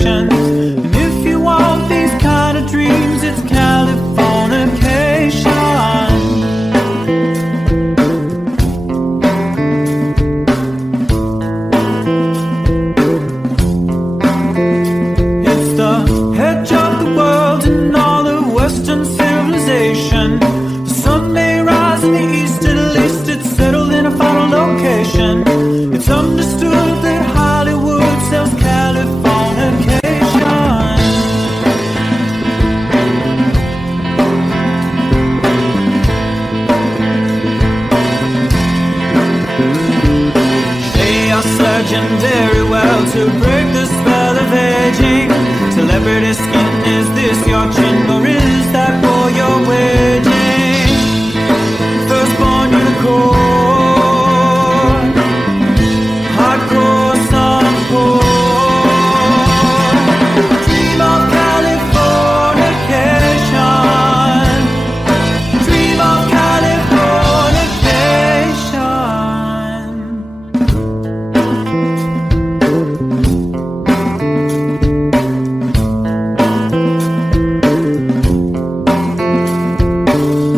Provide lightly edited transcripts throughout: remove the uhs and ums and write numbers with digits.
vacations. And if you want these kind of dreams, it's Californication. It's the edge of the world and all the Western civilization. The sun may rise in the east, at least it's settled in a final location. It's understood that Hollywood sells Californication. They are surgeon very well to break the spell of aging. Celebrity skin, is this your chin or is that for your waging? Firstborn unicorn, hardcore support. Dream of Californication. Dream of Californication.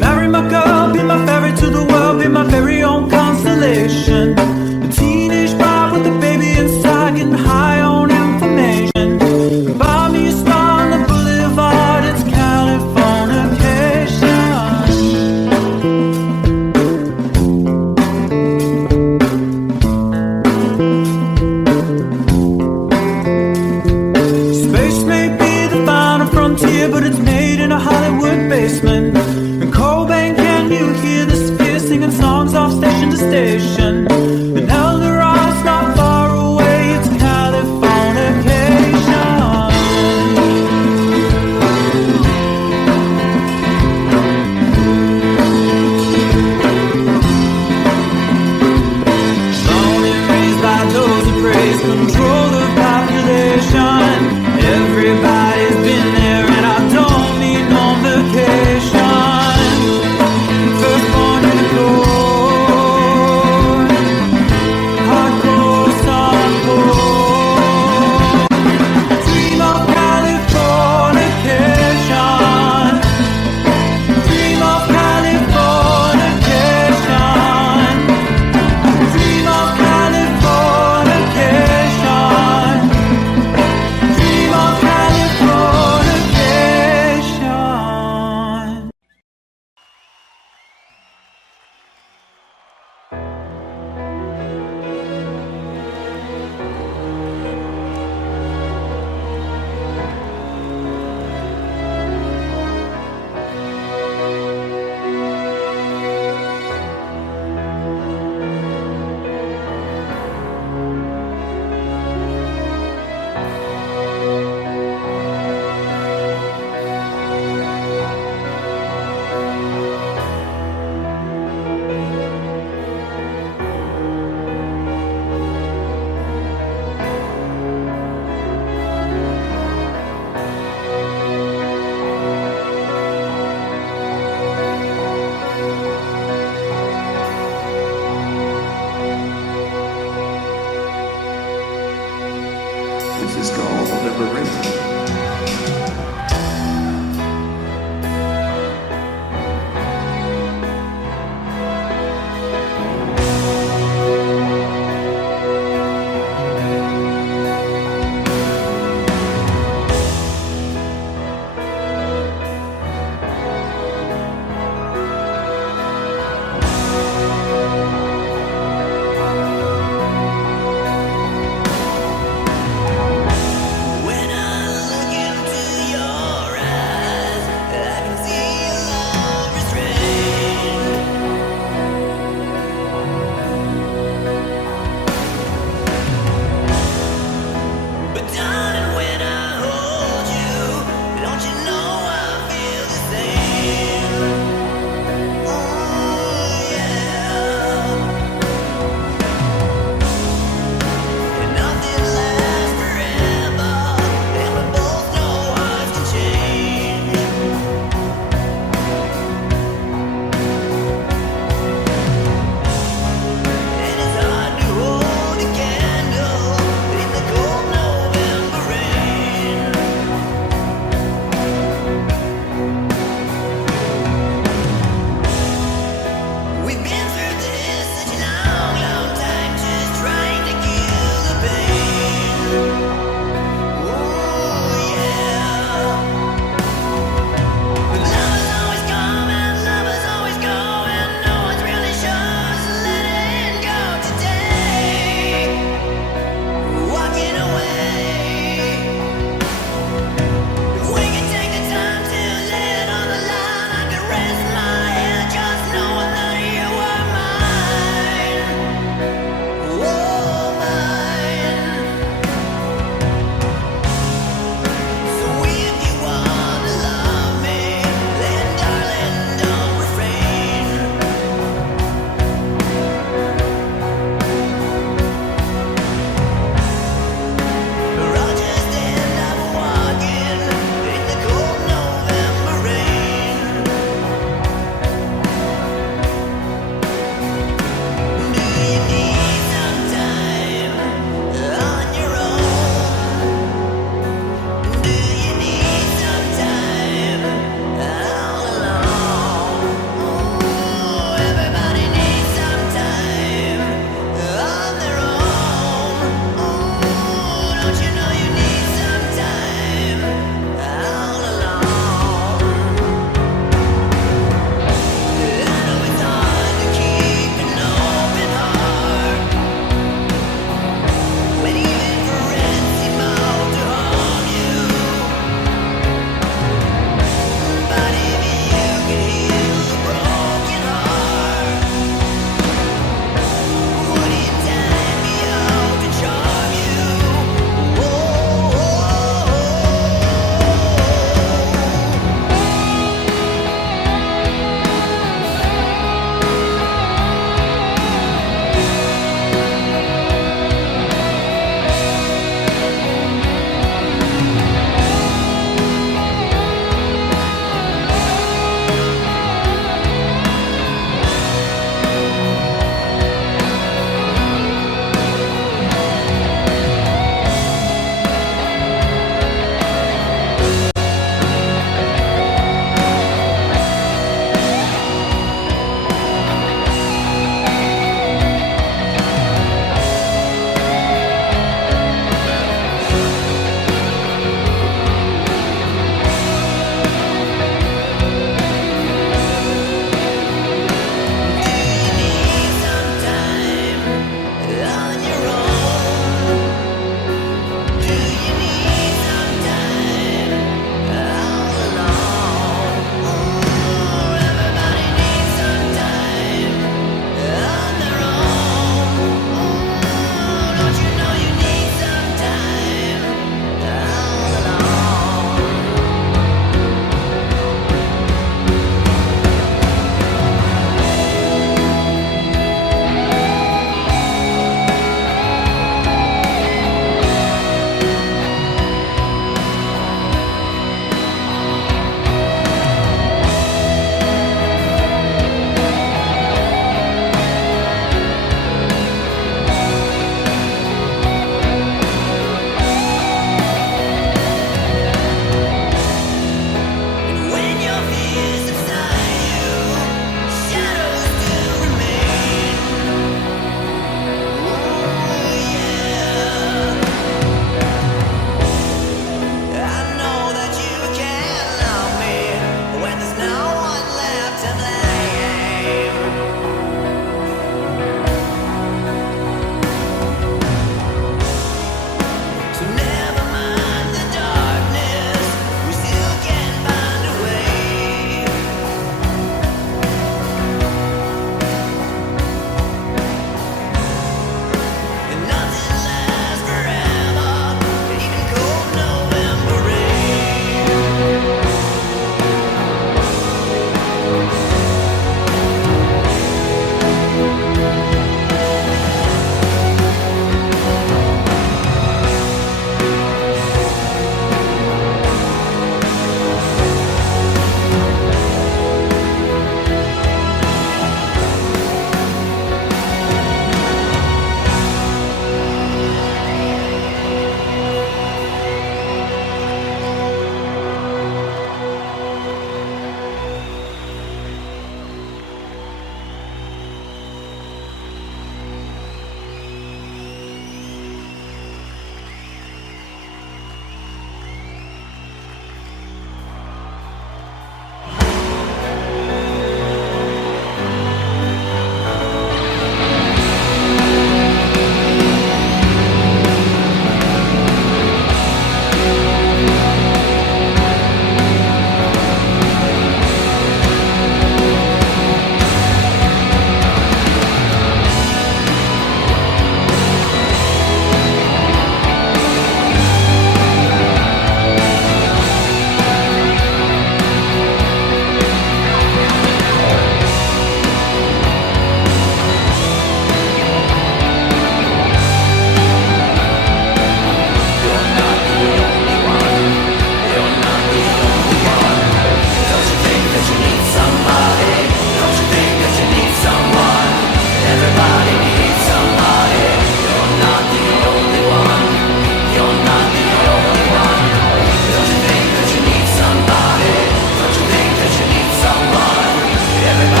Marry my girl, be my ferry to the world, be my very own constellation. A teenage bride with a baby inside, getting high on information. Buy me a star on the boulevard, it's Californication. Space may be the final frontier, but it's made in a Hollywood basement. And Cobain, can you hear the sphere singing songs off station to station? And Eldorad's not far away, it's Californication. Born and raised by those who praise control the population. Everybody's been there and I don't need no vacation. Firstborn unicorn, hardcore support. Dream of Californication. Dream of Californication. Dream of Californication. Dream of Californication. This is called liberation. When I look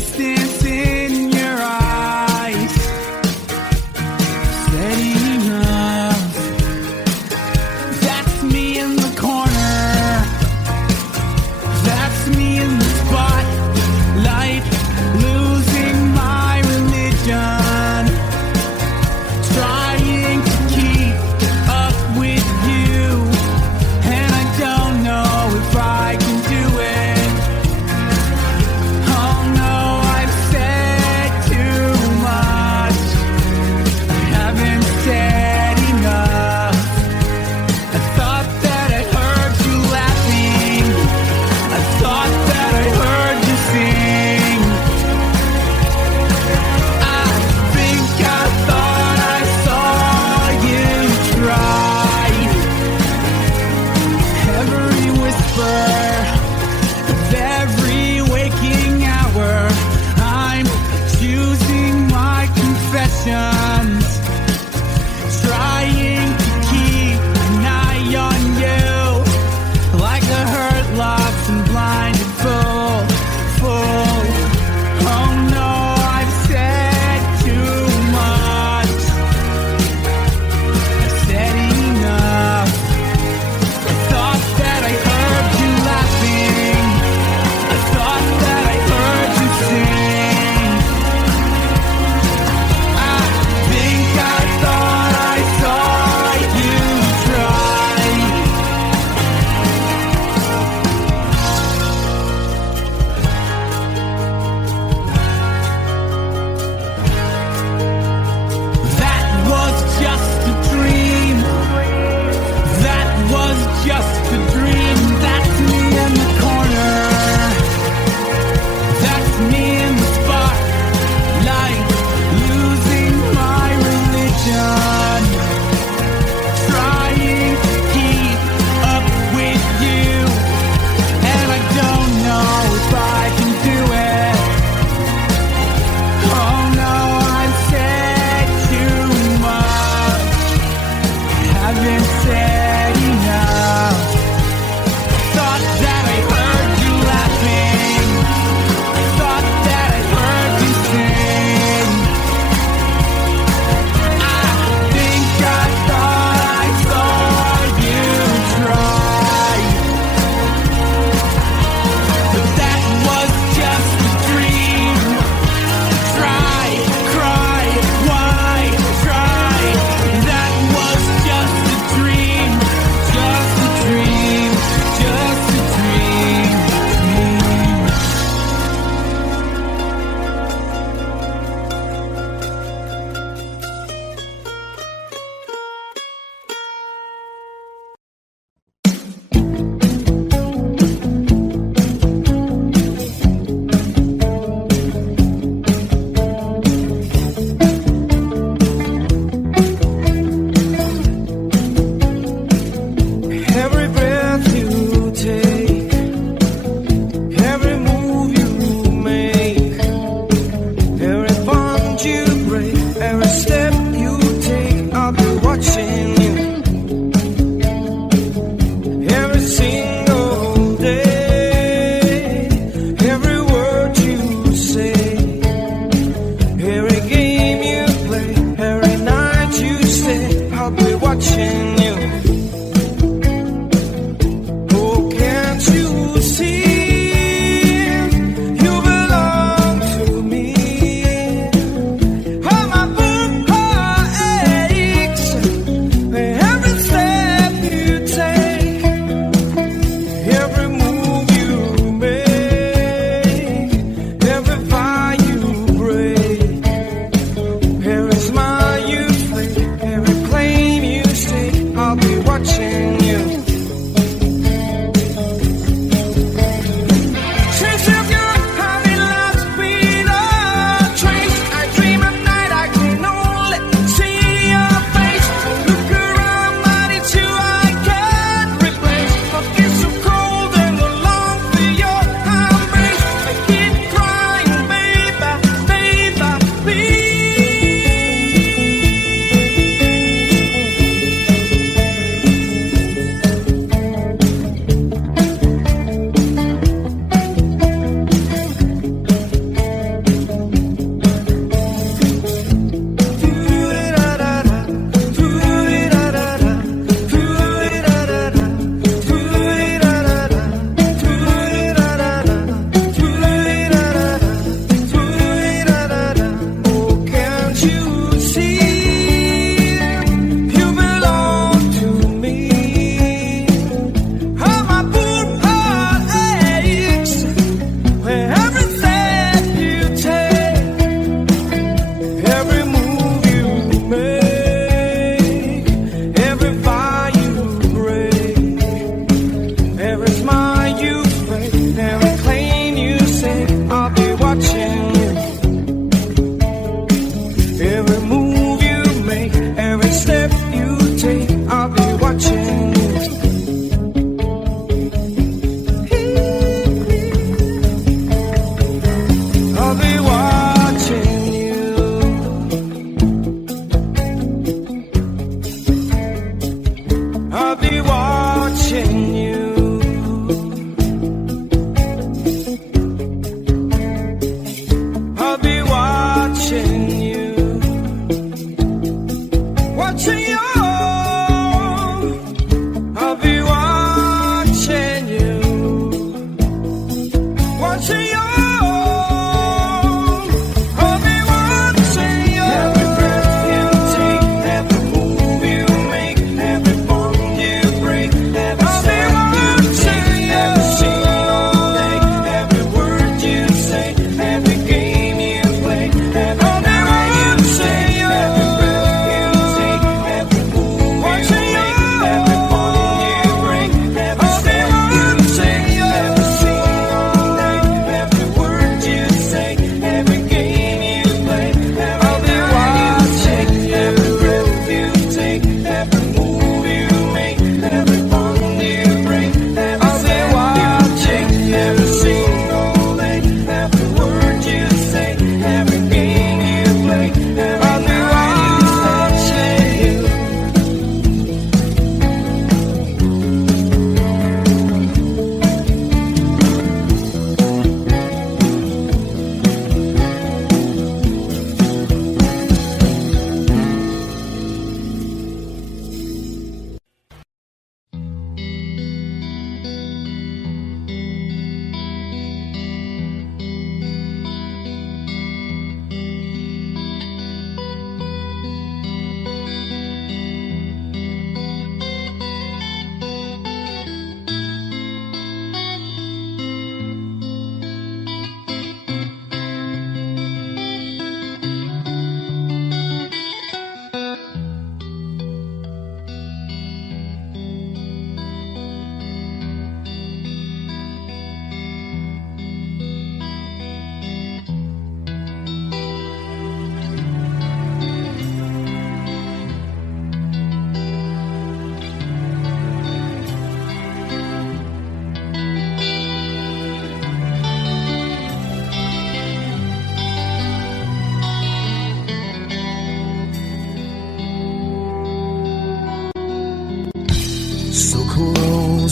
distance in your eyes. Steady enough. That's me in the corner. That's me in the spotlight, losing my religion, trying to keep up with you, and I don't know if I can do it. Oh no, I've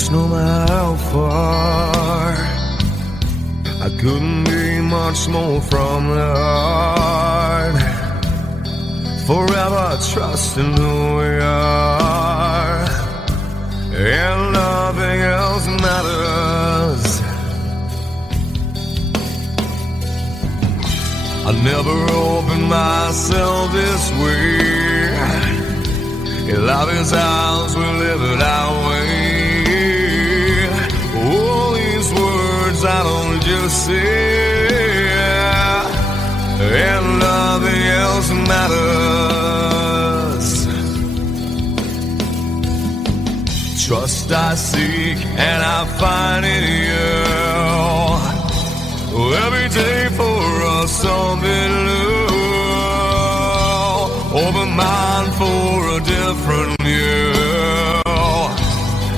close no matter how far. I couldn't be much more from the heart. Forever trusting who we are, and nothing else matters. I never opened myself this way. In love is ours, we live it our way. All these words I don't just say, and nothing else matters. Trust I seek and I find in you. Every day for us something new. Open mind for a different view,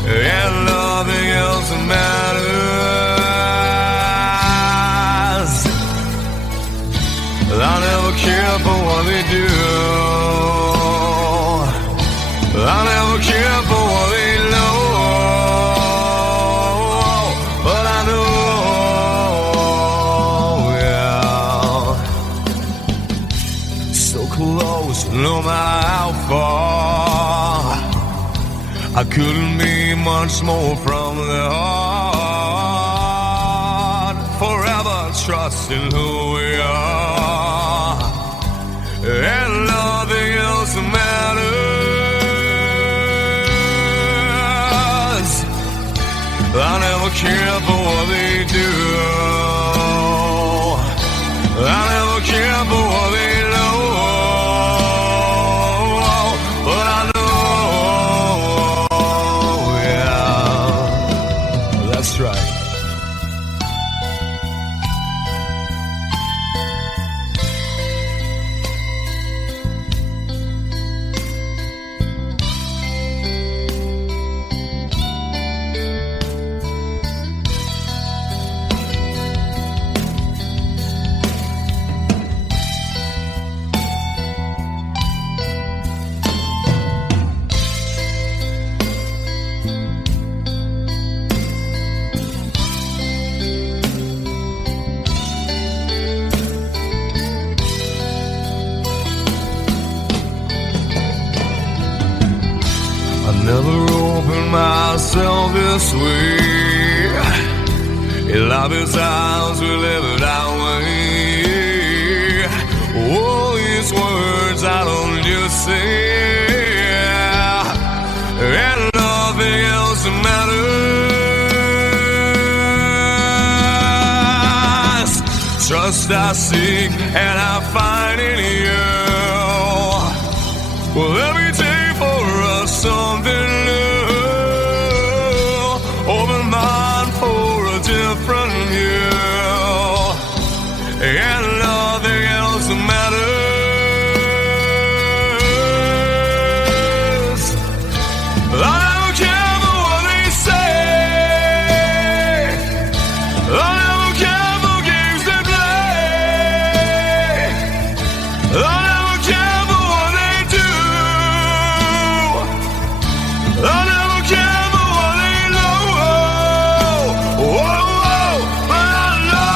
and nothing else matters. I never care for what they do. I never care for what they know. But I know, yeah, so close no matter how far. I couldn't be much more from the heart. Forever trusting who we are, and nothing else matters. I never care for what they do. I never care for what they know. But I know, yeah, that's right. Never opened myself this way. In love is ours, we live it our way. All these words I don't just say, and nothing else matters. Trust I seek and I find in you. Well, every day for us something new. Open mind for a different view, and nothing else matters. I don't care for what they say. I don't care for games they play. I never care for what they do. I never care for what they know. Whoa, whoa, but I know.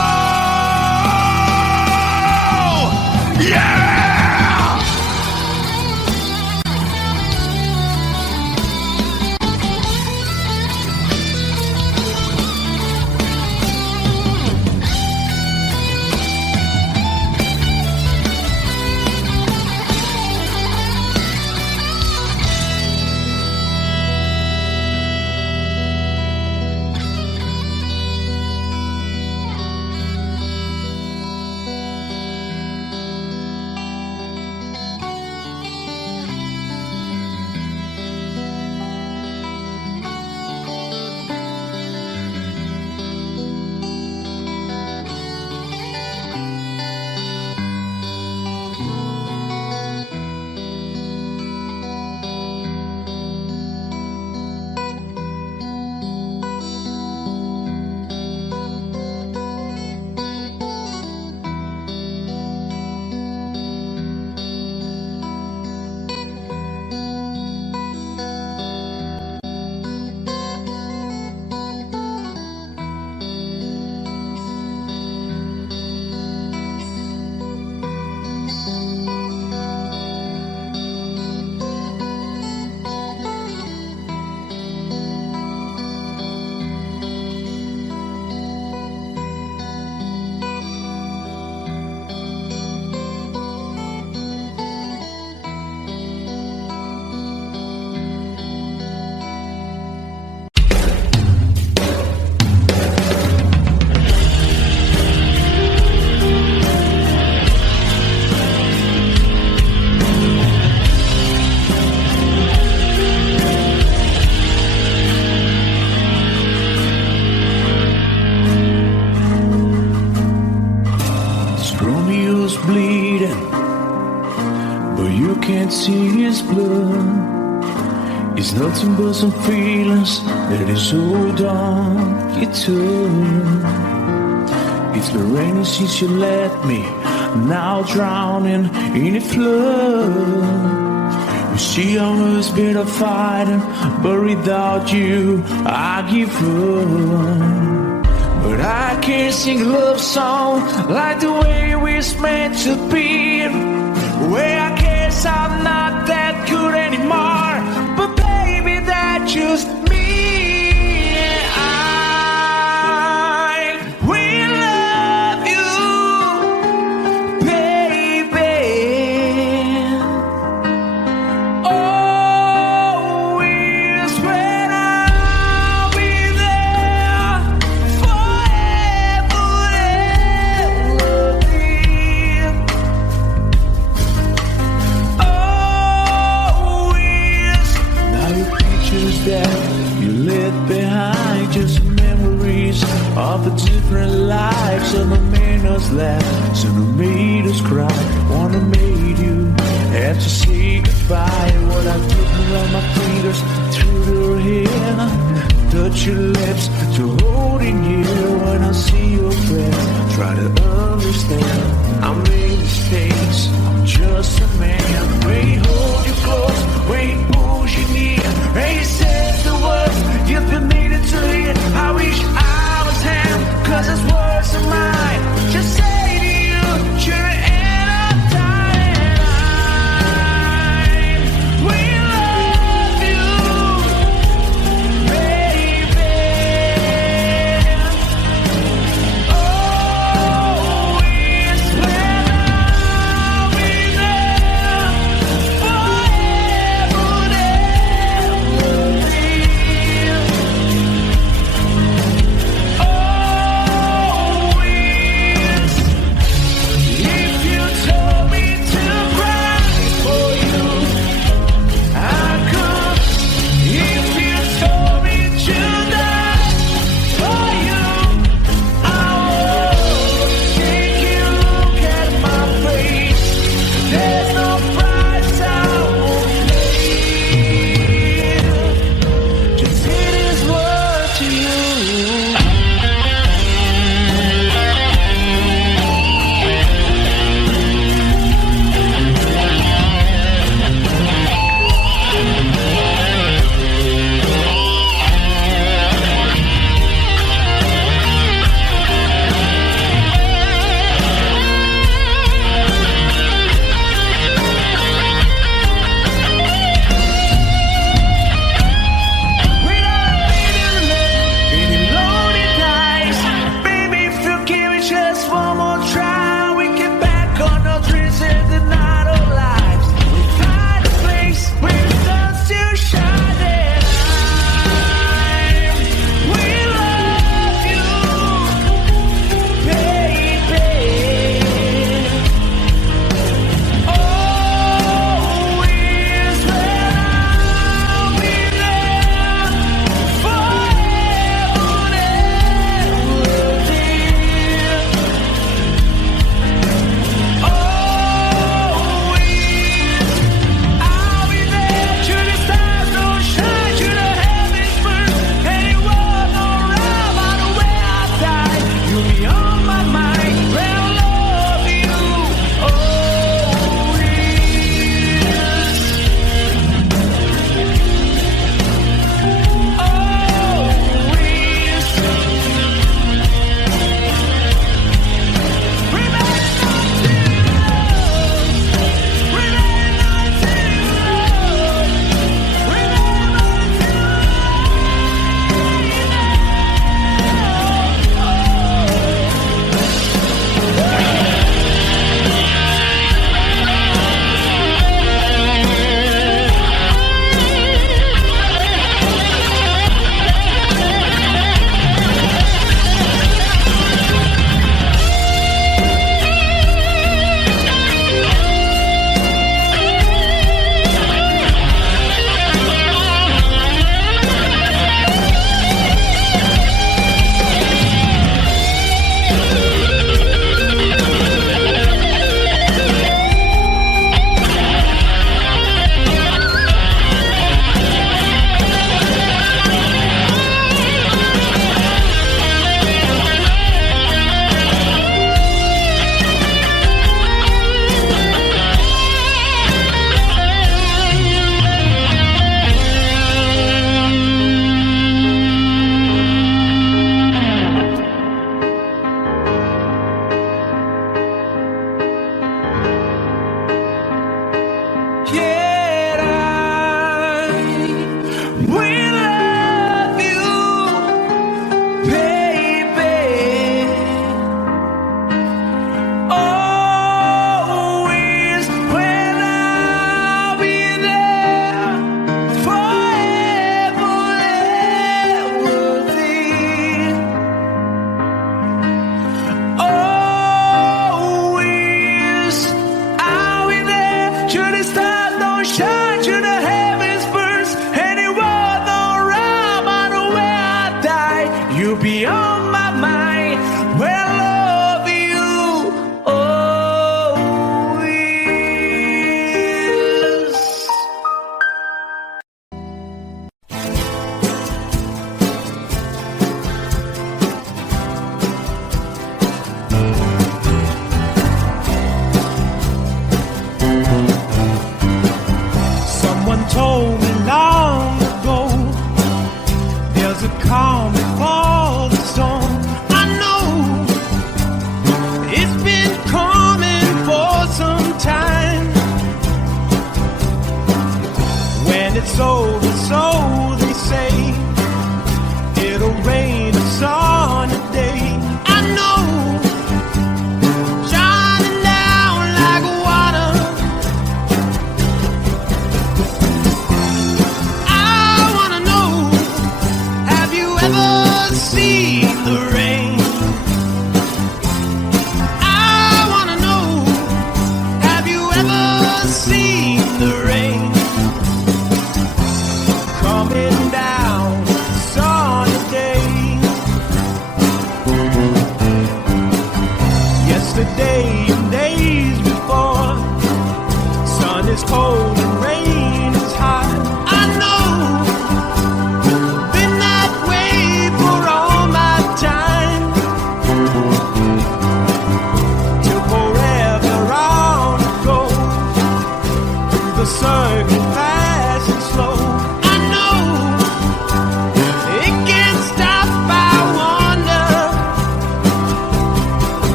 can't see his blood. It's nothing but some feelings that is hold on you took. It's been raining since you left me, now drowning in a flood. You see, I was better fighting, but without you, I give up. But I can't sing a love song like the way we're meant to be. Way I guess I'm not that good anymore, but baby, that's just me. I will love you, baby. Always when I'll be there forever and ever. Always. Now your pictures that you left behind, just memories of the different lives. Some have made us laugh, some have made us cry. One have made you have to say goodbye. What I did around my fingers through your hair, touch your lips to holding you. When I see your face, try to understand. I made mistakes, I'm just a man. When he hold you close, when he pulls you near, and he says the words you've been needing to hear. I wish I was him, 'cause his words are mine. Just say to you, you're an time. We love you, baby.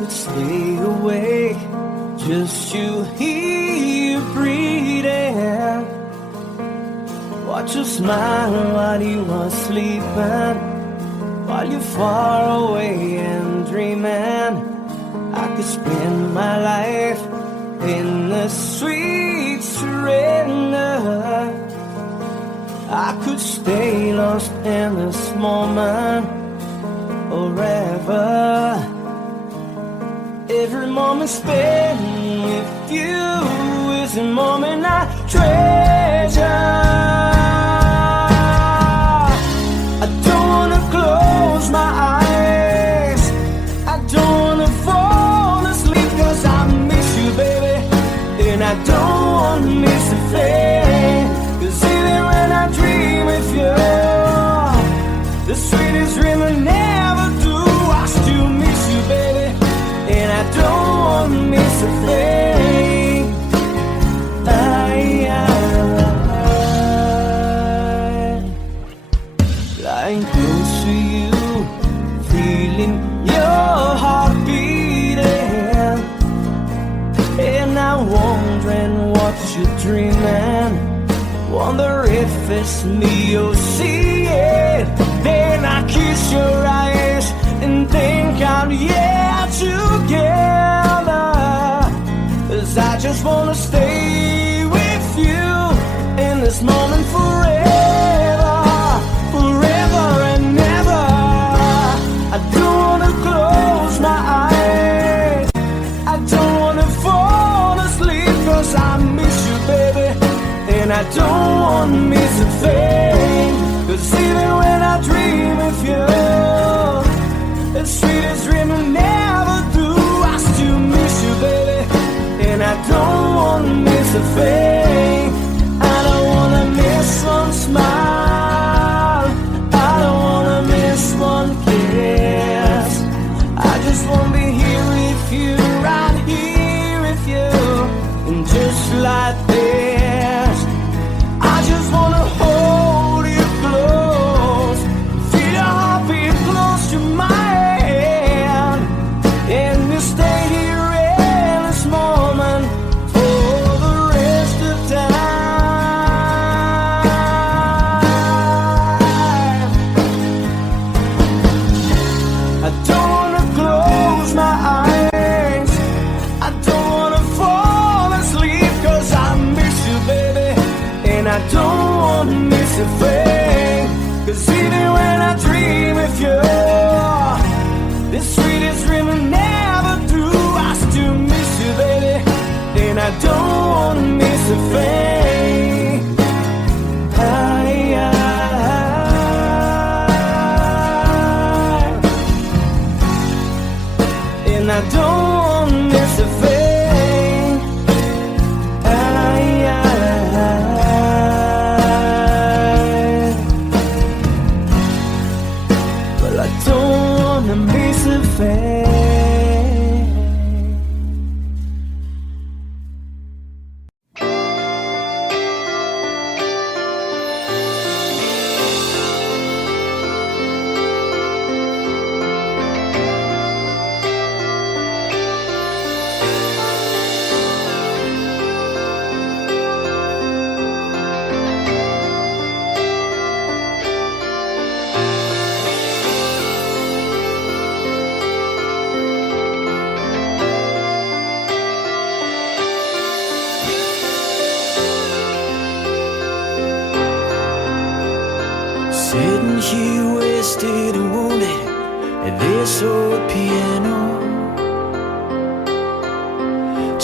could stay awake just to hear you breathing. Watch you smile while you are sleeping, while you're far away and dreaming. I could spend my life in the sweet surrender. I could stay lost in this moment forever. Every moment spent with you is a moment I treasure. I don't wanna close my eyes, I don't wanna fall asleep, 'cause I miss you, baby, and I don't wanna miss a thing. 'Cause even when I dream of you, the sweetest dream I never do, I still miss you, baby, and I don't wanna miss a thing. Lying close to you, feeling your heart beating, and I'm wondering what you're dreaming. Wonder if it's me you're seeing. Then I kiss your eyes and think I'm together. 'Cause I just wanna stay with you in this moment forever, forever and ever. I don't wanna close my eyes, I don't wanna fall asleep, 'cause I miss you, baby, and I don't wanna miss a thing. 'Cause even when I dream of you, the sweetest dream I never do, I still miss you, baby, and I don't wanna miss a thing. I don't wanna miss one smile, I don't wanna miss one kiss. I just wanna be here with you, right here with you, and just like this, I just wanna hold you close, feel your heartbeat close to mine, and you stay here in this moment for the rest of time. I don't wanna close my eyes, I don't wanna fall asleep, 'cause I miss you, baby, and I don't wanna miss a thing. 'Cause even when I dream of you, the sweetest dream I never do, I still miss you, baby, and I don't wanna miss a thing. And I don't wanna miss a thing. Well, I don't wanna miss a thing. Sitting here wasted and wounded at this old piano,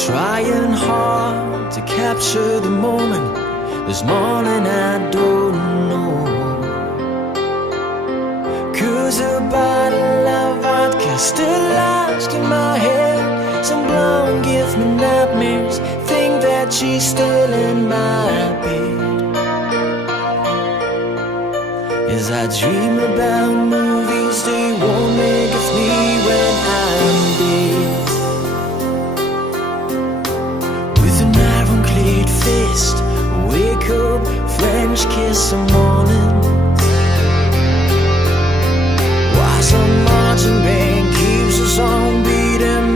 trying hard to capture the moment. This morning I don't know, 'cause a bottle of vodka still lodged in my head. Some blonde gives me nightmares, think that she's still in my bed. As I dream about movies they won't make of me when I'm dead. With an ironclad fist, wake up, French kiss some morning. Why some marching band keeps us on beating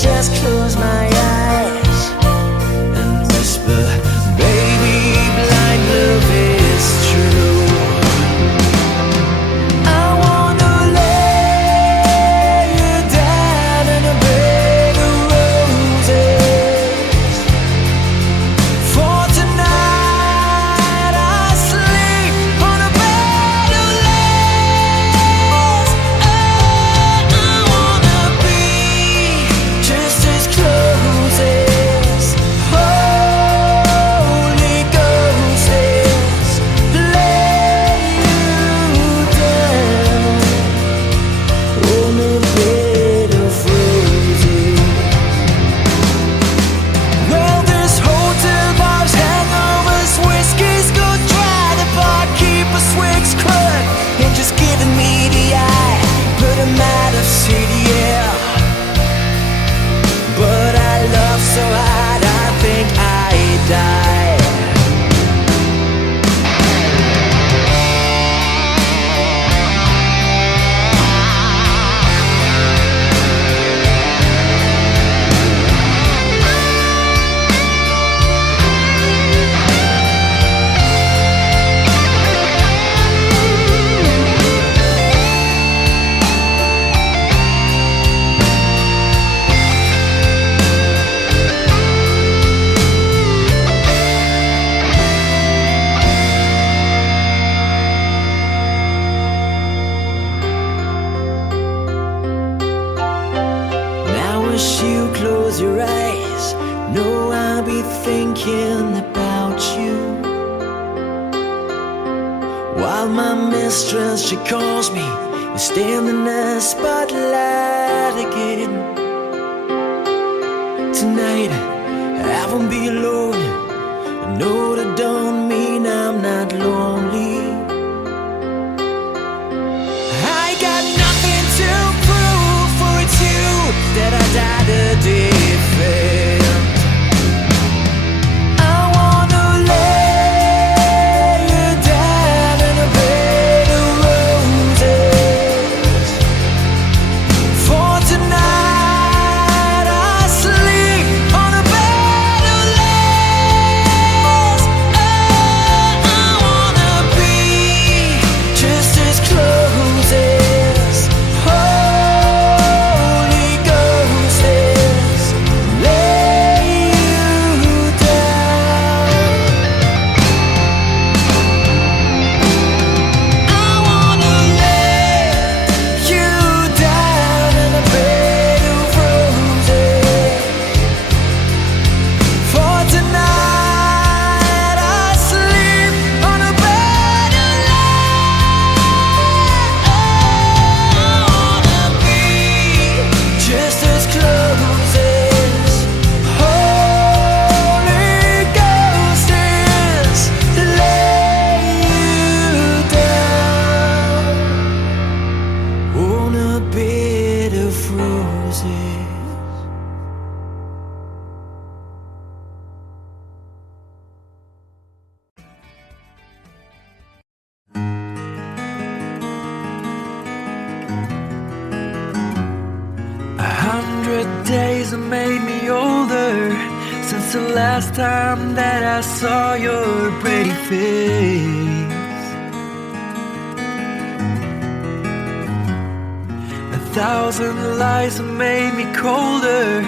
just close my eyes and whisper, baby, blind love is true. I wanna lay you down in a bed of roses. For tonight I sleep on a bed of lace. I wanna be just as close as Holy Ghost is. Lay you down on a bed of roses. Well, there's hotel bars, hangovers, whiskey's go dry. The barkeeper swigs crud and just giving me the eye. But I'm out of city, yeah. But I love so hard, I think I die. Now as you close your eyes, know I'll be thinking about you. While my mistress, she calls me, and stand in the spotlight again. Tonight, I won't be alone. I know that don't mean I'm not lonely. I got nothing to prove, for it's you that I died to defend. I wanna lay you down in a bed of roses. For tonight I sleep on a bed of lace. I wanna be just as close as Holy Ghost is. Lay you down. I wanna lay you down in a bed of roses. For tonight I sleep on a bed of lace. I wanna be just as close as Holy Ghost is. Lay you down on a bed of roses. Days have made me older since the last time that I saw your pretty face. 1,000 lies have made me colder,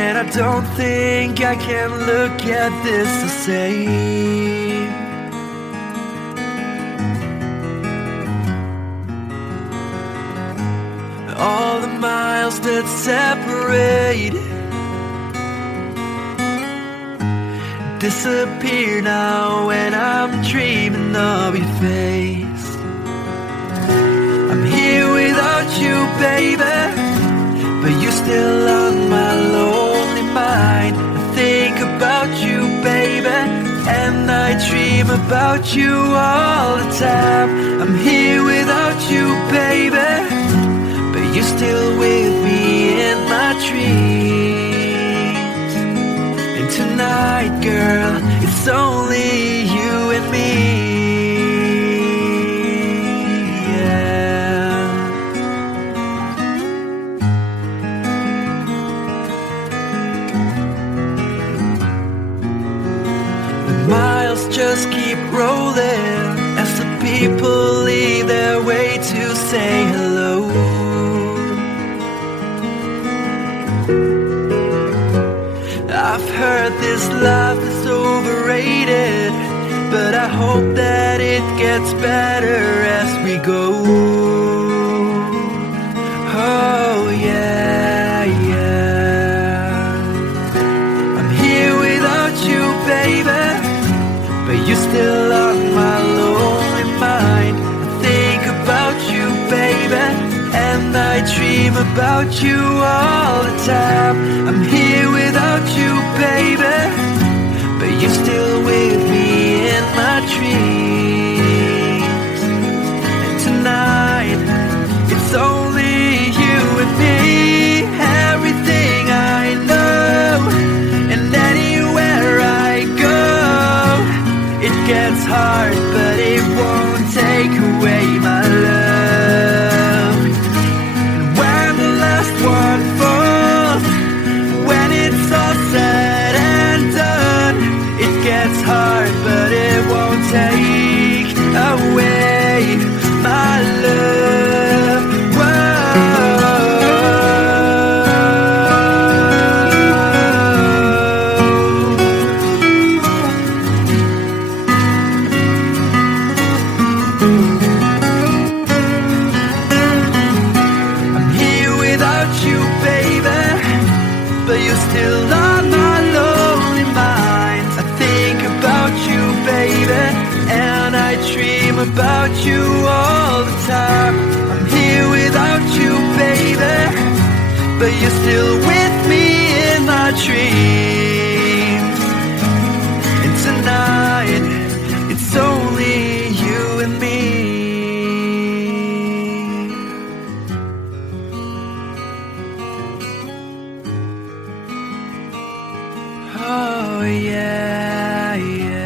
and I don't think I can look at this the same. All the miles that separate disappear now when I'm dreaming of your face. I'm here without you, baby, but you're still on my lonely mind. I think about you, baby, and I dream about you all the time. I'm here without you, baby, but you're still with me in my dreams. And tonight, girl, it's only you and me. Yeah. rolling as the people leave their way to say hello. I've heard this life is overrated, but I hope that it gets better as we go. Oh yeah, yeah. I'm here without you, baby, but you're still on my lonely mind. I think about you, baby, and I dream about you all the time. I'm here without you, baby, but you're still with me in my dreams. And tonight, it's only you and me. Everything I know, and anywhere I go, it gets hard, but it won't take away my love. And when the last one falls, when it's all said and done, it gets hard, but it won't take away my love. I'm here without you, baby, but you're still on my lonely mind. I think about you, baby, and I dream about you all the time. I'm here without you, baby, but you're still with me in my dreams. And tonight, it's only you and me. Oh yeah, yeah.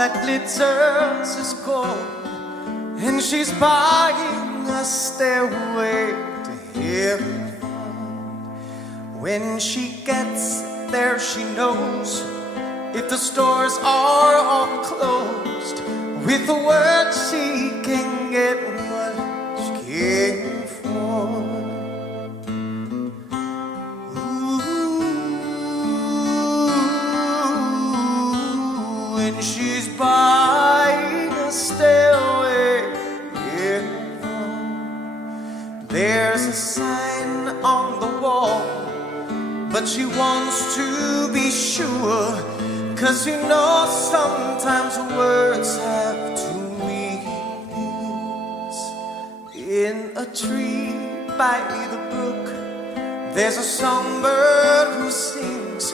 that glitters is gold, and she's buying a stairway to heaven. When she gets there, she knows if the stores are all closed. With a word, she can get what she came for. Ooh, when she's buying a stairway, yeah. There's a sign on the wall, but she wants to be sure, 'cause you know sometimes words have two meanings. In a tree by the brook, there's a songbird who sings.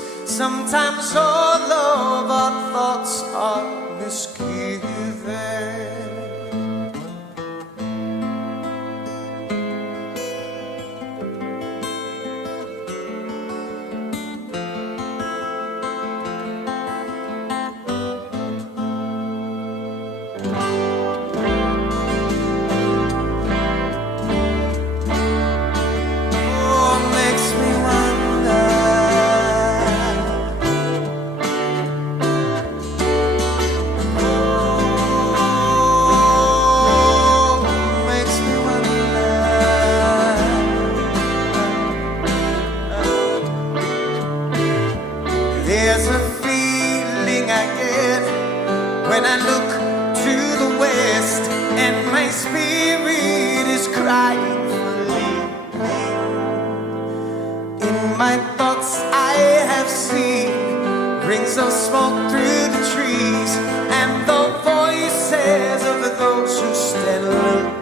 Sometimes all of our thoughts are misgiven. There's a feeling I get when I look to the west, and my spirit is crying for leaving. In my thoughts I have seen rings of smoke through the trees, and the voices of those who stand looking.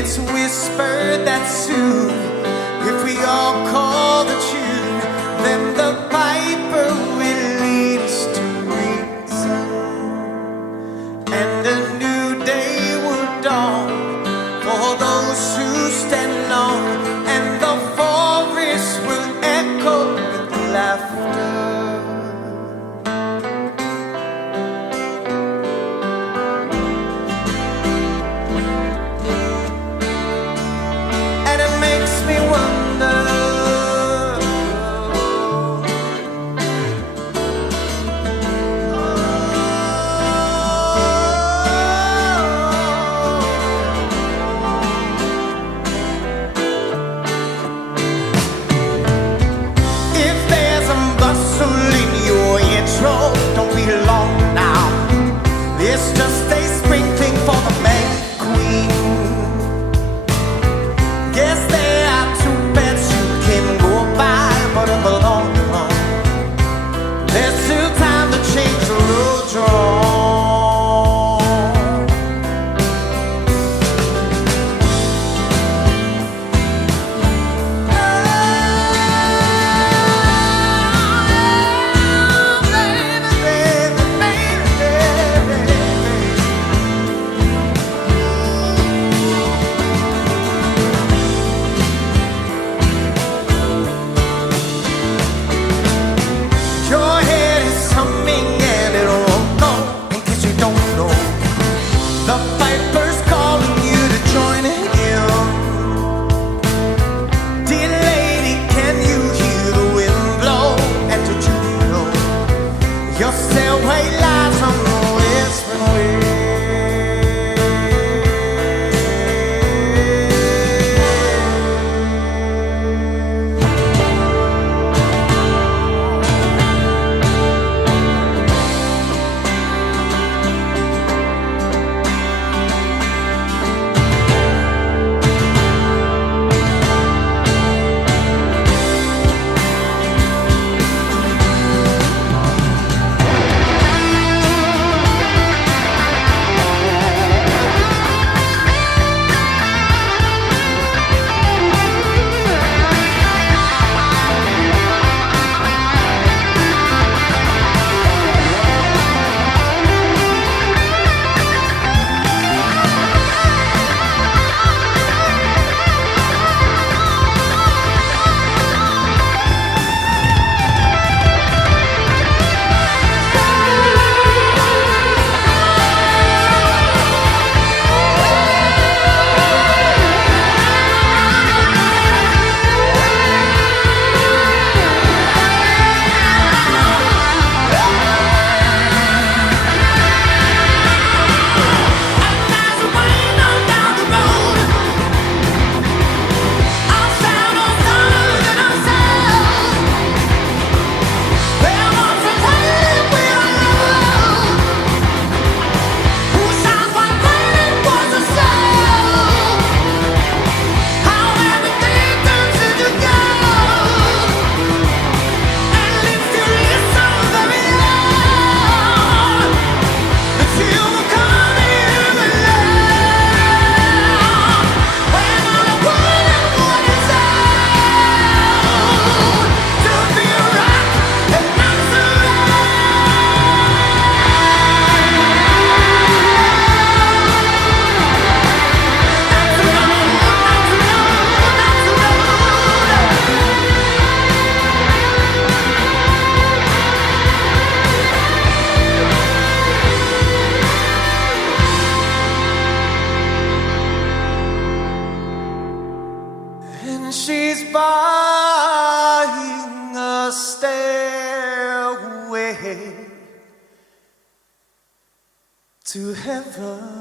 It's whispered that soon, if we all call the tune, then the piper will lead us to reason, and a new day will dawn for those who stand long, and the forest will echo with laughter. Don't be long now. It's just a sprinkling for the May Queen. Guess there are two beds you can go by, but in the long run, there's still time to change the road you're on. to heaven.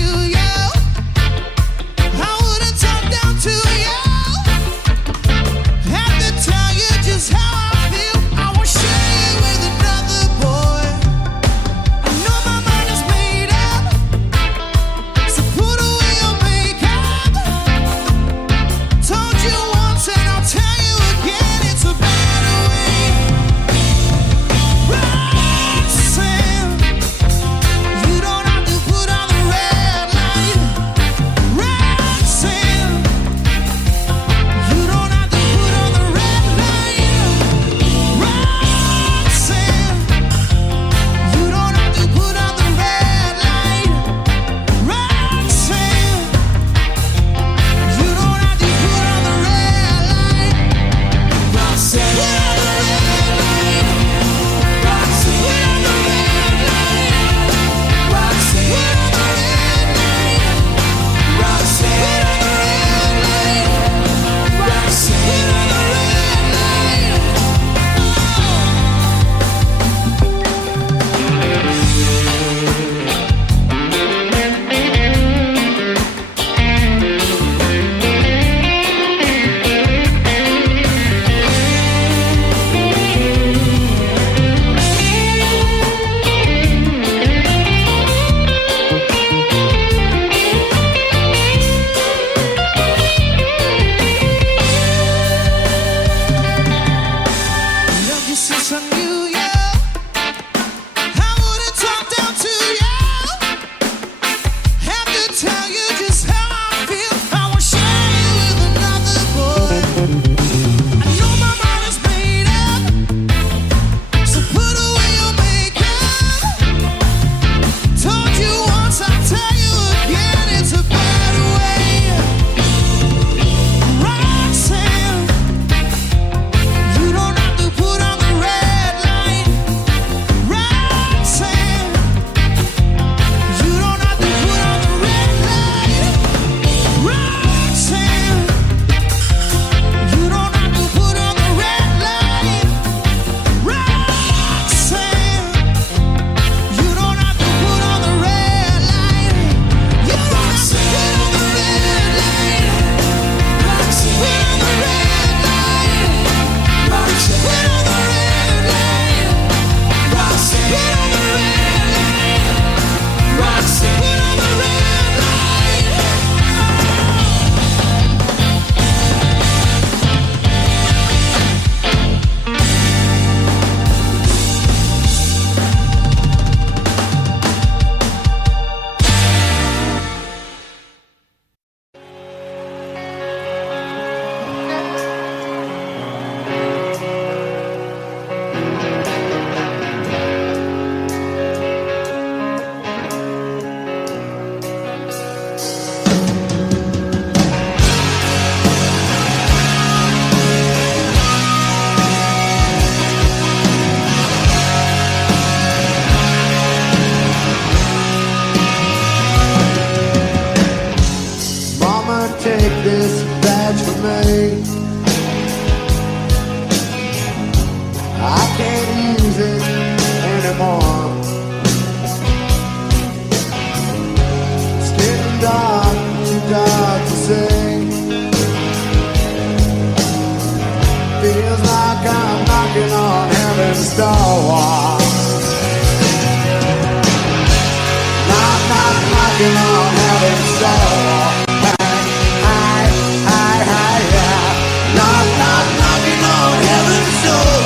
you, yo. I wouldn't talk down to you. Have to tell you just how I feel. I won't share you with another boy. I know my mind is made up, so put away your makeup. Told you once and I'll tell you again, it's a better way. Roxanne, you don't have to put on the red light. Roxanne, you don't have to put on the red light. Roxanne, you don't have to put on the red light. Roxanne, you don't have to put on the red light. Roxanne, put on the red light. Roxanne, put on the red light. Roxanne, put on the red light. Roxanne, put on the red light. Roxanne, put on the love you since I knew you. I wouldn't talk down to you. Have to tell you just how I feel. I won't share you with another boy. I know my mind is made up, so put away your makeup. Told you once, I'll tell you again, it's a better way. Roxanne, you don't have to put on the red light. Roxanne, you don't have to put on the red light. Roxanne, you don't have to put on the red light. Roxanne, you don't have to put on the red light. You don't have to put on the red light. Roxanne, put on the red light. Roxanne, put on the red light. Roxanne, put on the red light. Roxanne, put on the red light. Mama, take this badge from me. I can't use it anymore. It's getting dark, too dark to see. Feels like I'm knocking on heaven's door. Knocking on heaven's door. Knocking on heaven's door.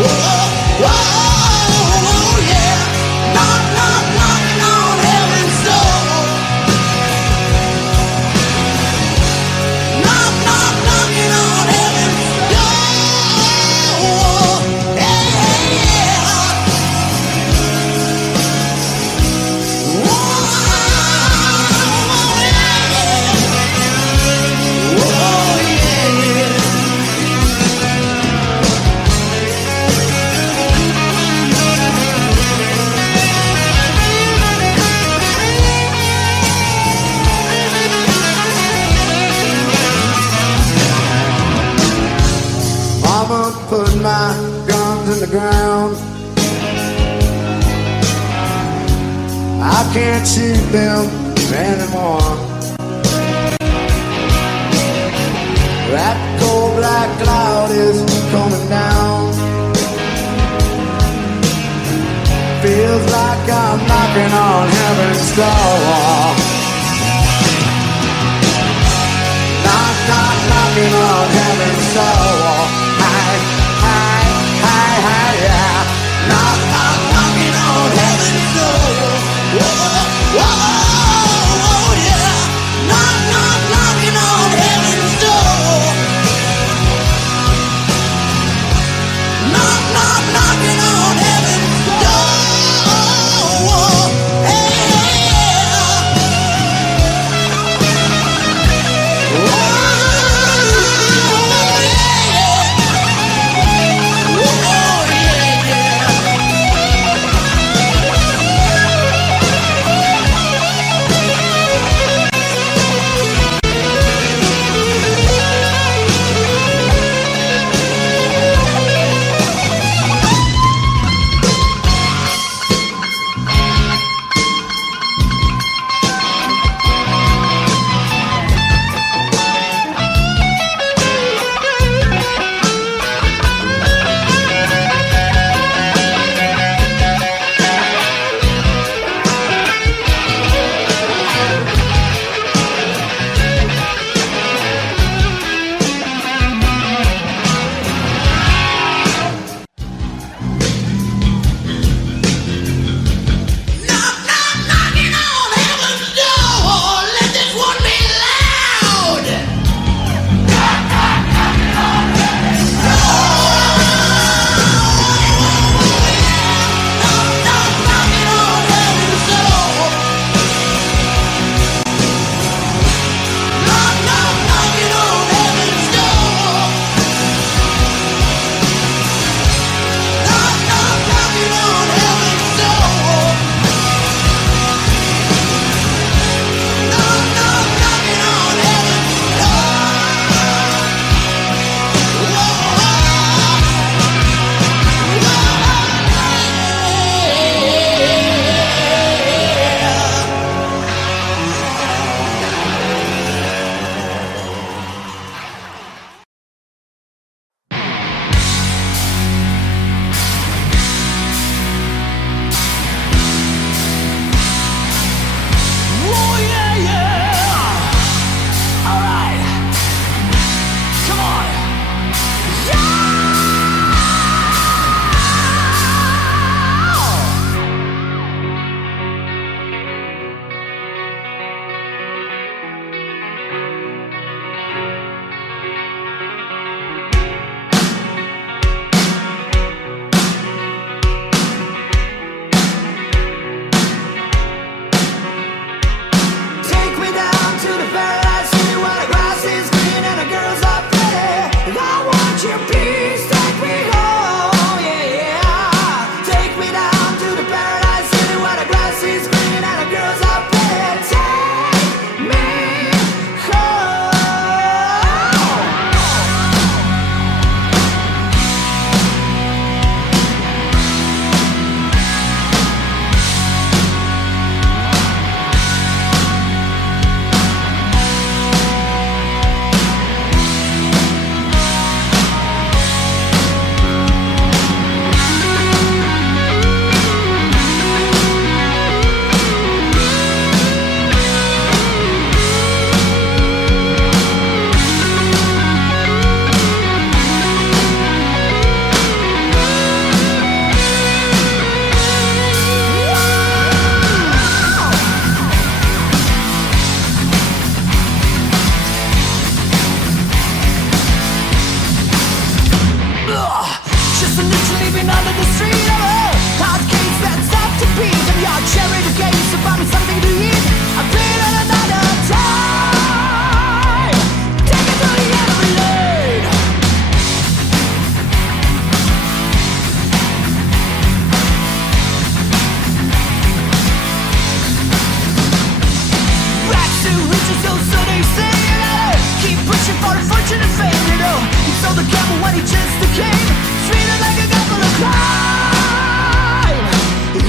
Whoa, whoa, yeah. Knocking on heaven's door. Knocking on heaven's door. Yeah, yeah. Whoa, put my guns in the ground. I can't shoot them anymore. That cold black cloud is coming down. Feels like I'm knocking on heaven's door. Knock, knock, knocking on heaven's door. Hi, hi, hi, hi, yeah. Knock, knock, knocking on heaven's door. Whoa, whoa, yeah. Knock, knock, knocking on heaven's door. Knock, knock, knocking on heaven's door.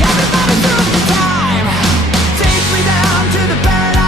Everybody through the time. Take me down to the paradise.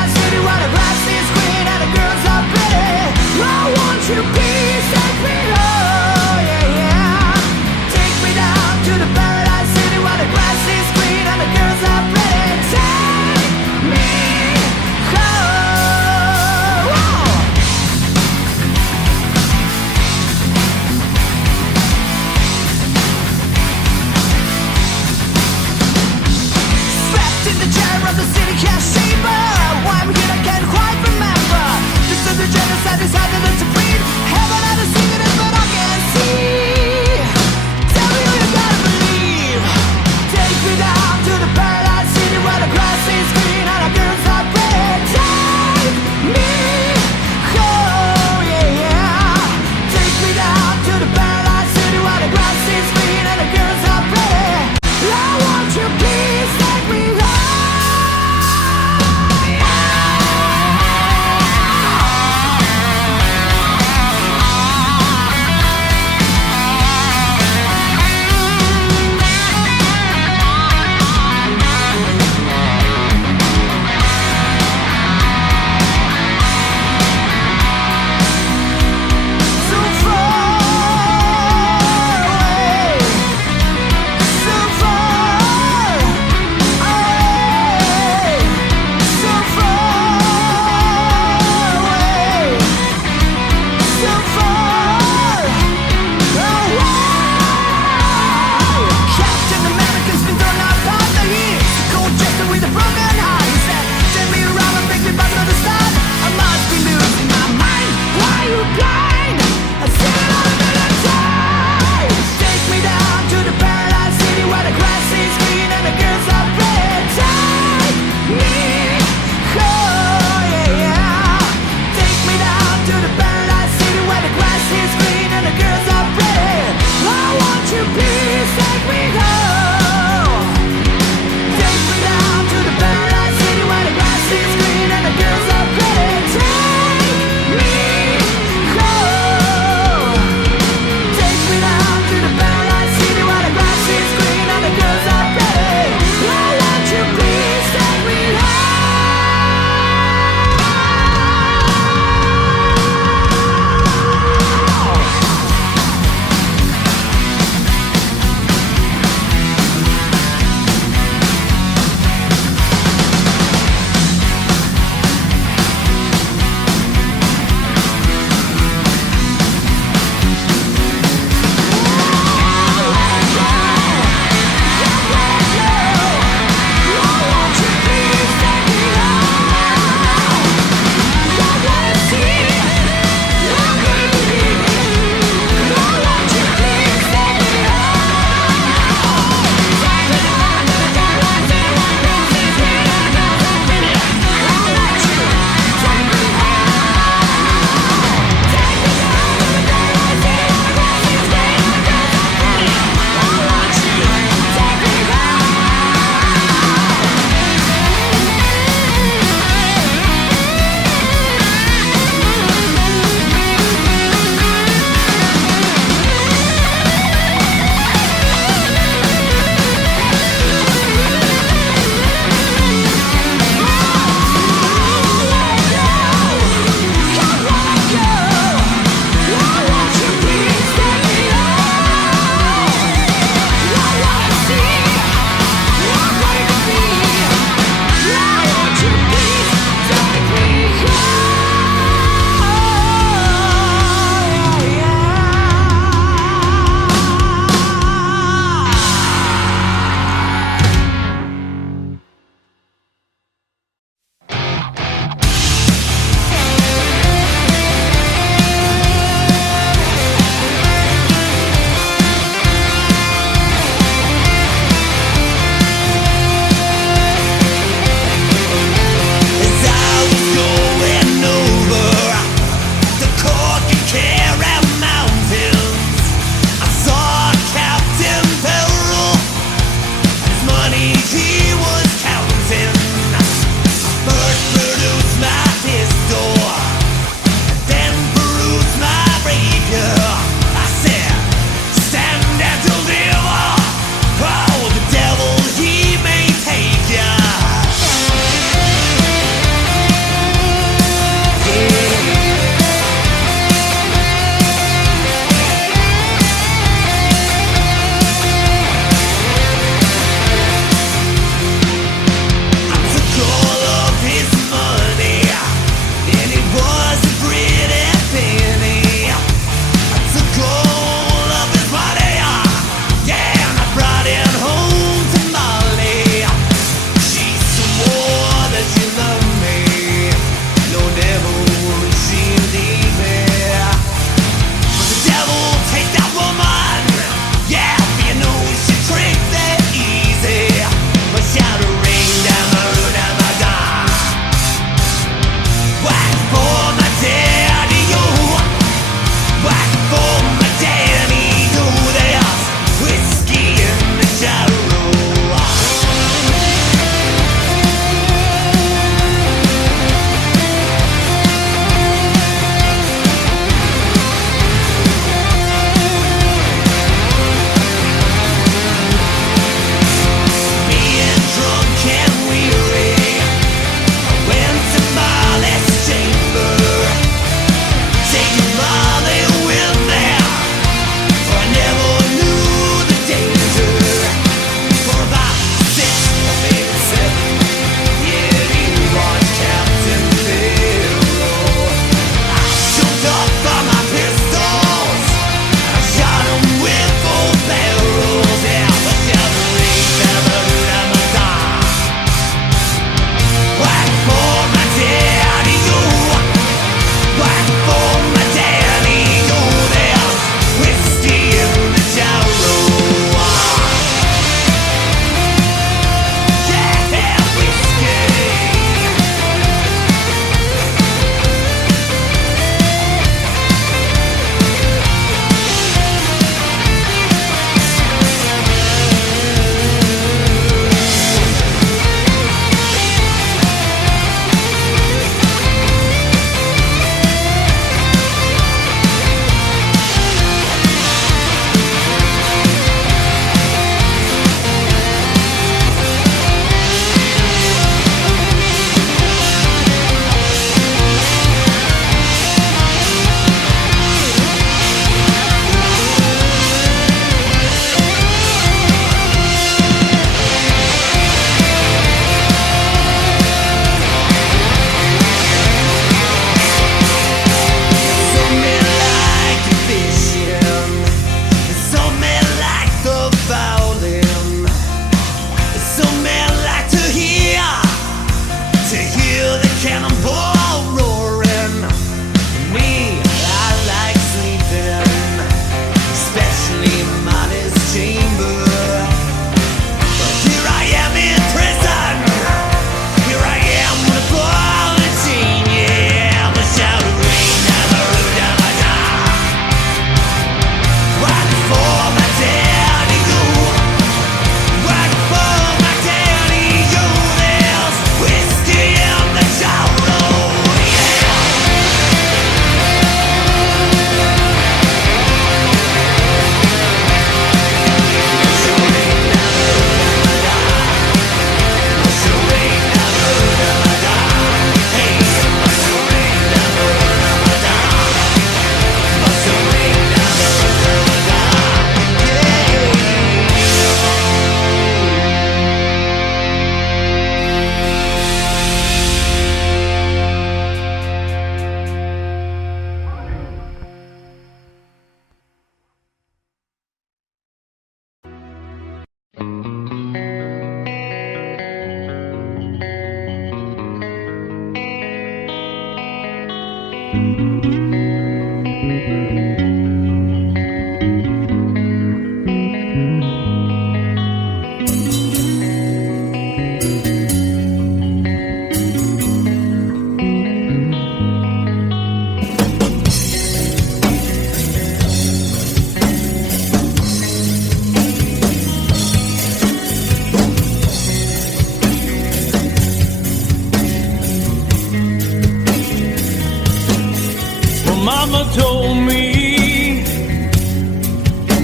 Mama told me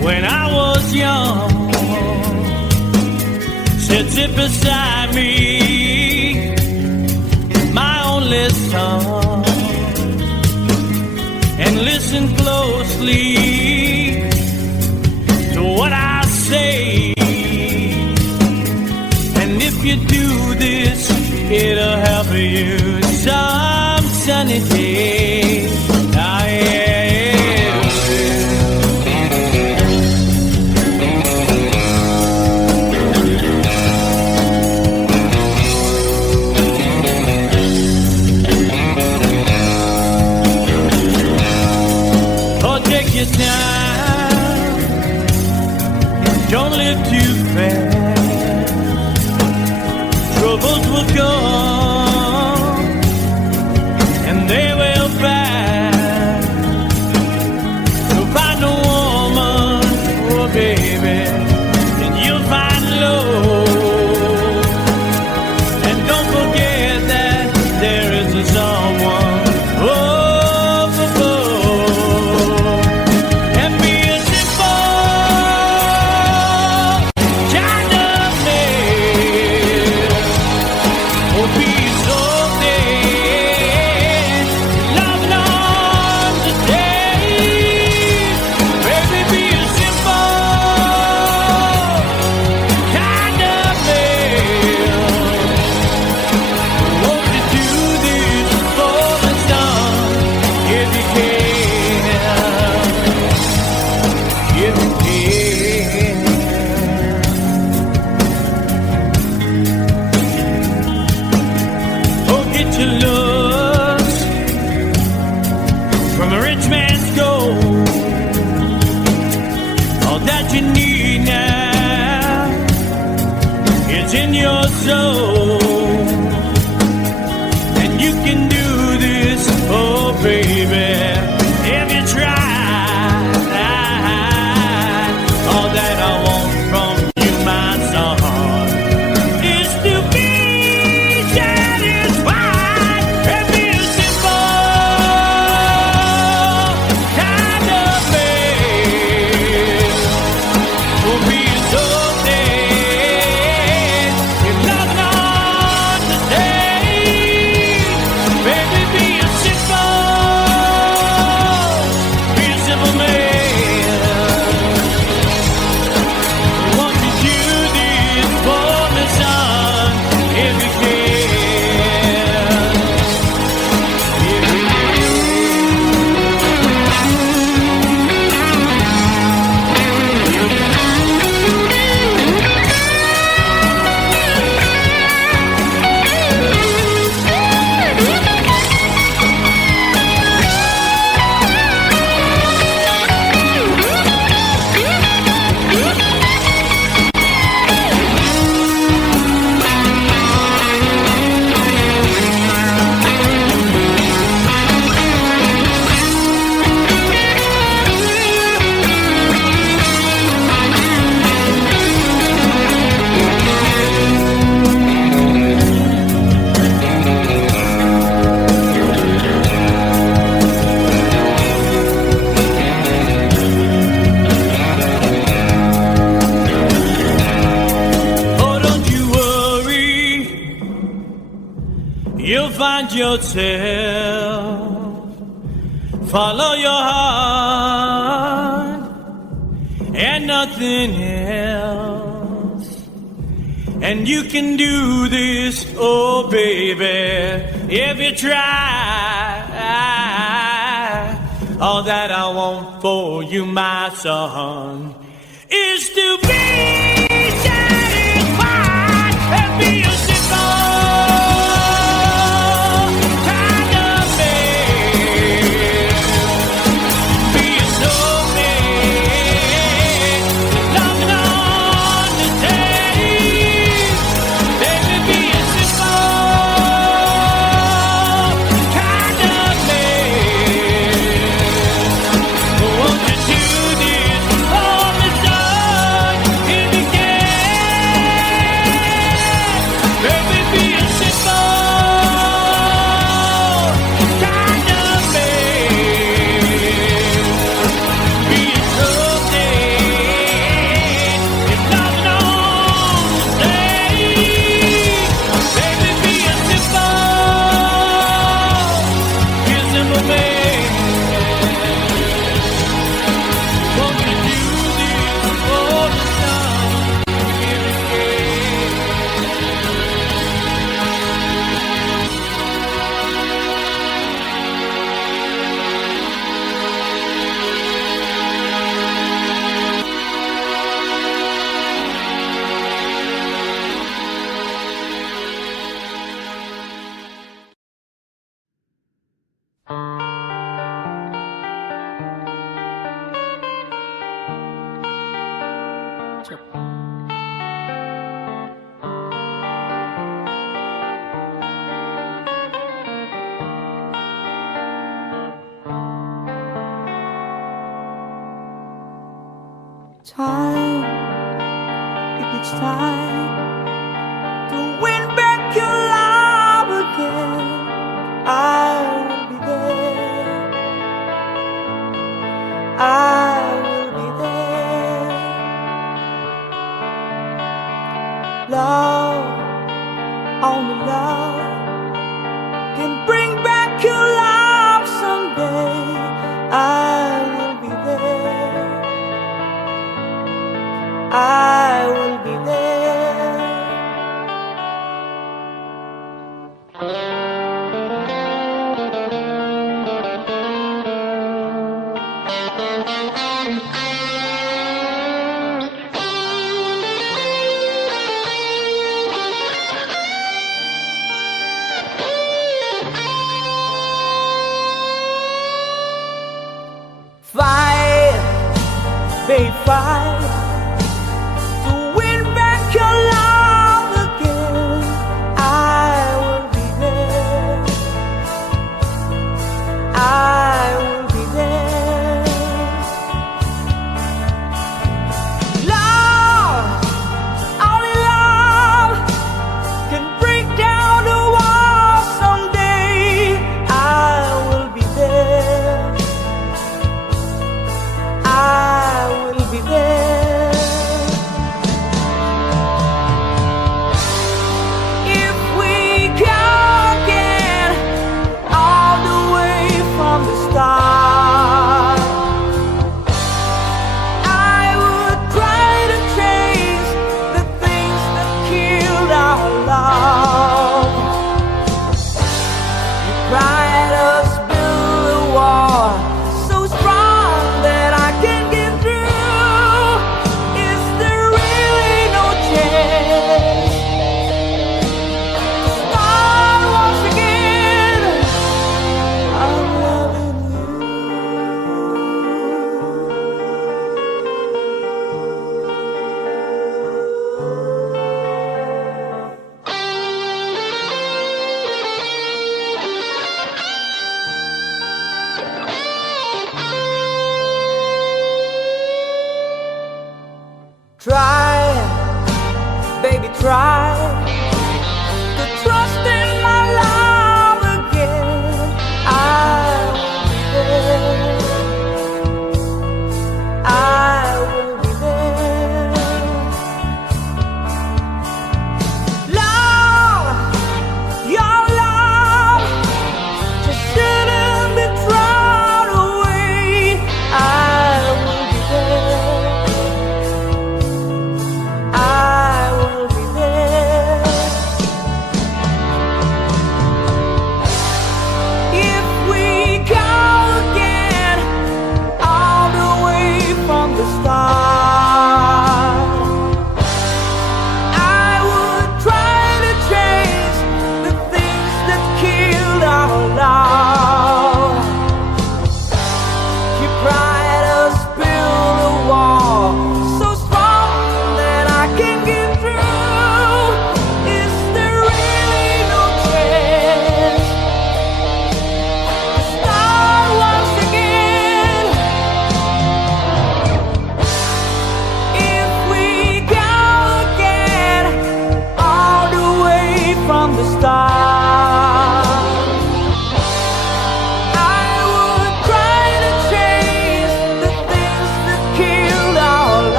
when I was young, said sit beside me, my only son, and listen closely to what I say. And if you do this, it'll help you some sunny day. Don't live too fast. Troubles will come and they will pass. So find a woman, oh baby, and you'll find love. And don't forget that there is a someone. Yourself, follow your heart and nothing else, and you can do this, oh baby, if you try. All that I want for you, my son, is to be satisfied and be a simple kind of man. Time, if it's time to win back your love again, I will be there. I will be there. Love, only love can bring back your love someday. I will be there. I will be there. Fight, babe, fight. I will be there.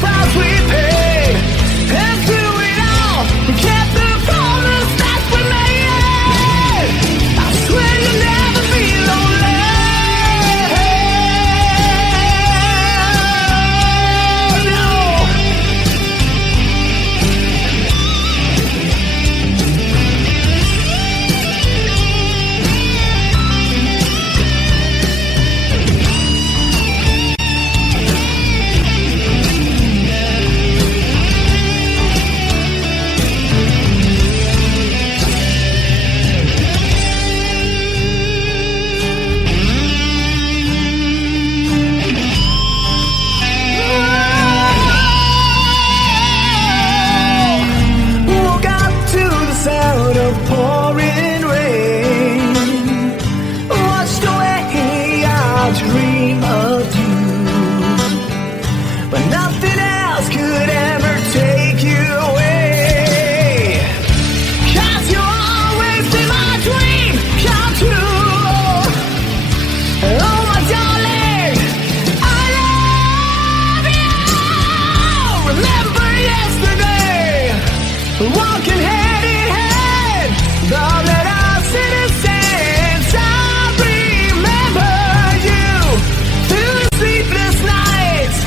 price we paid. And through it all, we kept the promise that we made. I swear you'll never be lonely. No. Woke up to the sound of pouring rain. Watched away our dream of you, but nothing else could ever take you away. 'Cause you always be my dream come true. Oh my darling, I love you. Remember yesterday, walking hand in hand, all that our citizens. I remember you through the sleepless nights,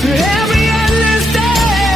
through every endless day.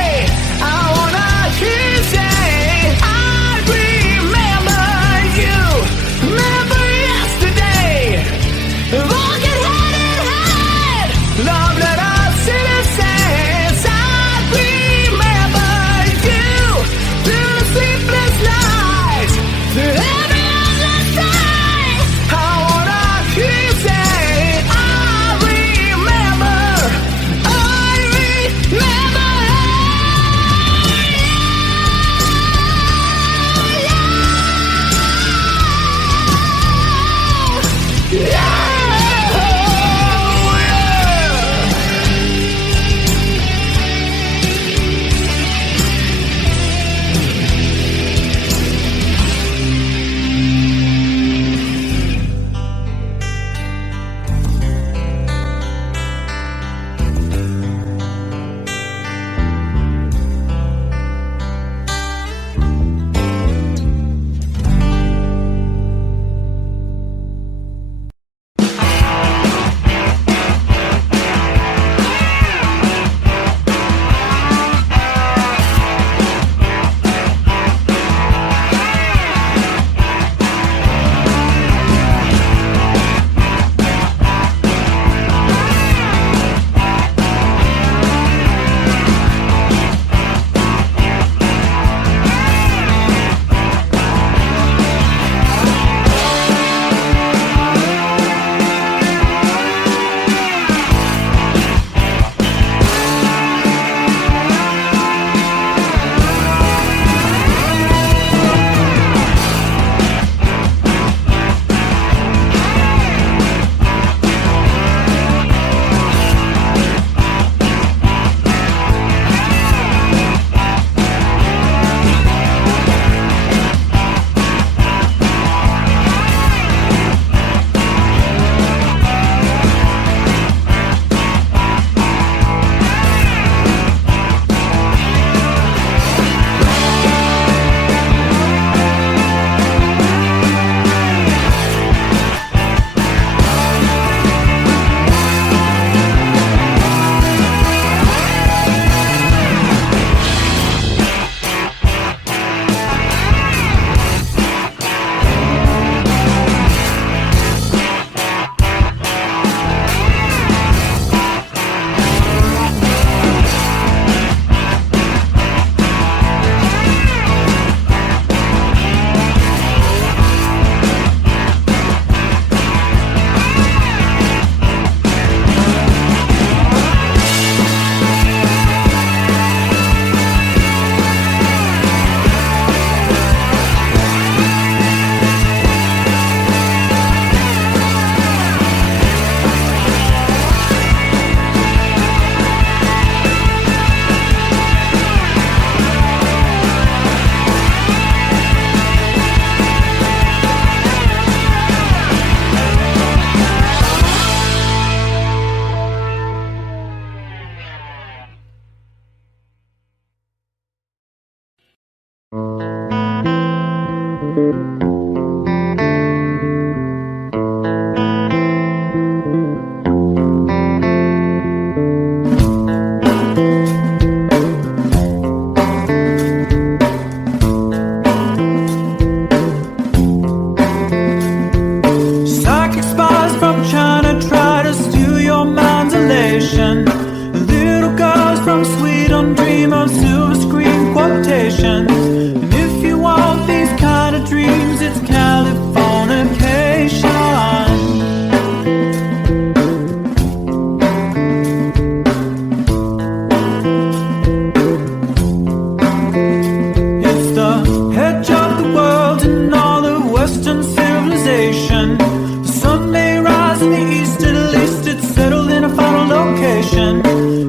stars in the east, at least it's settled in a final location.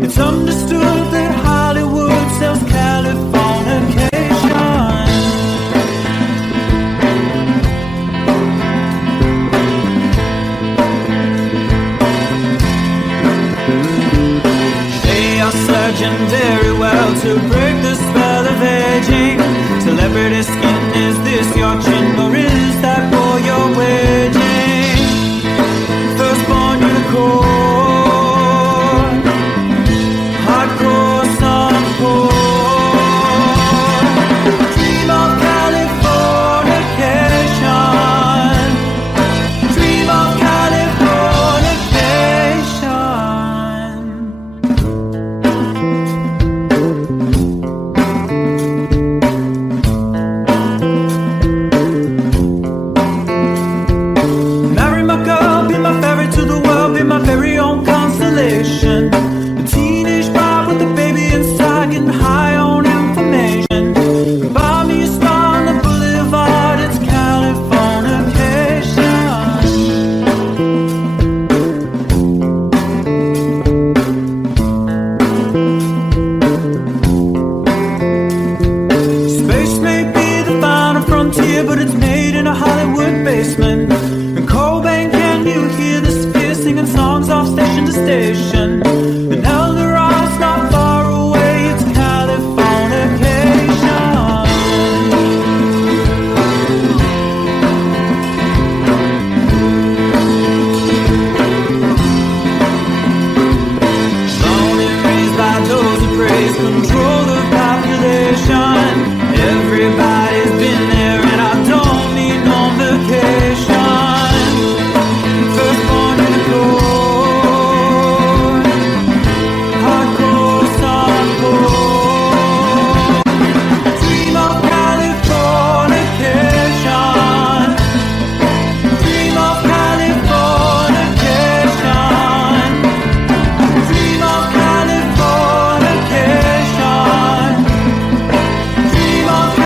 It's understood that Hollywood sells Californication. They are surging very well to break the spell of aging. Celebrity skin, is this your chin or is that for your waging? Firstborn unicorn, hardcore suncore. Dream of Californication. Dream of Californication. Marry my girl, be my ferry to the world, be my very own constellation. A teenage bride with a baby inside, getting high on information. Buy me a star on the boulevard, it's Californication. Space may be the final frontier, but it's made in a Hollywood basement. And Cobain, can you hear the sphere singing songs off station to station?